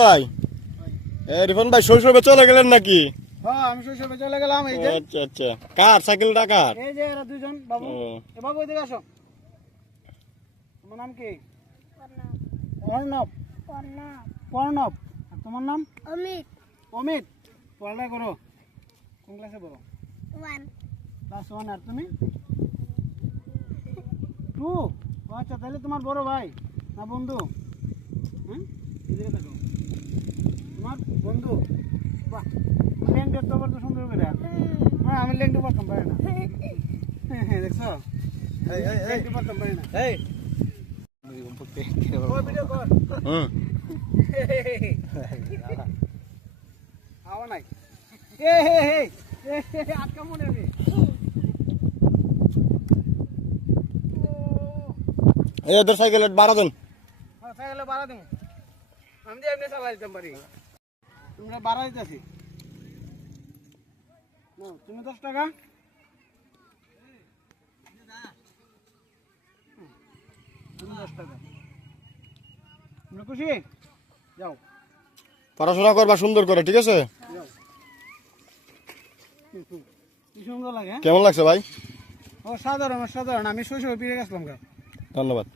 ভাই রিফান ভাই শৈশবে চলে গেলেন নাকি? হ্যাঁ আমি শৈশবে চলে গেলাম। এই যে আচ্ছা আচ্ছা, কার সাইকেলটা কার? এই যে এরা দুজন বাবু। এ বাবু এদিকে আসো। তোমার নাম কি? অর্ণব। অর্ণব। আর তোমার নাম? অমিত। অমিত। পড়ালেখা করো? কোন ক্লাসে পড়ো? 1 ক্লাস 1। আর তুমি? 2। আচ্ছা, তাহলে তোমার বড় ভাই না বন্ধু? হ্যাঁ, এদিকে দেখো। তোমার বন্ধু? বাহ, ল্যাংটা তো বলতো সুন্দর করে। হ্যাঁ, আমি ল্যাংটা পড়তাম পারি না। হ্যাঁ, দেখছো? ল্যাংটা পড়তাম পারি না। এই ভিডিও কর। আওয়া নাই। আটকা মনে নেই। এই ওদের সাইকেল বাড়া দেন। হ্যাঁ, সাইকেলে বাড়া দিন। আমি দিয়ে এমনি চালাই দিতাম পারি। তোমরা বাড়া দিতেছি। তুমি 10 টাকা। তুমি 10 টাকা। তোমরা খুশি? যাও পড়াশোনা করবা সুন্দর করে, ঠিক আছে? যাও। কি সুন্দর লাগে। কেমন লাগছে ভাই? ও সাধারণ, সাধারণ। আমি শৈশবে ফিরে গেছিলাম। ধন্যবাদ।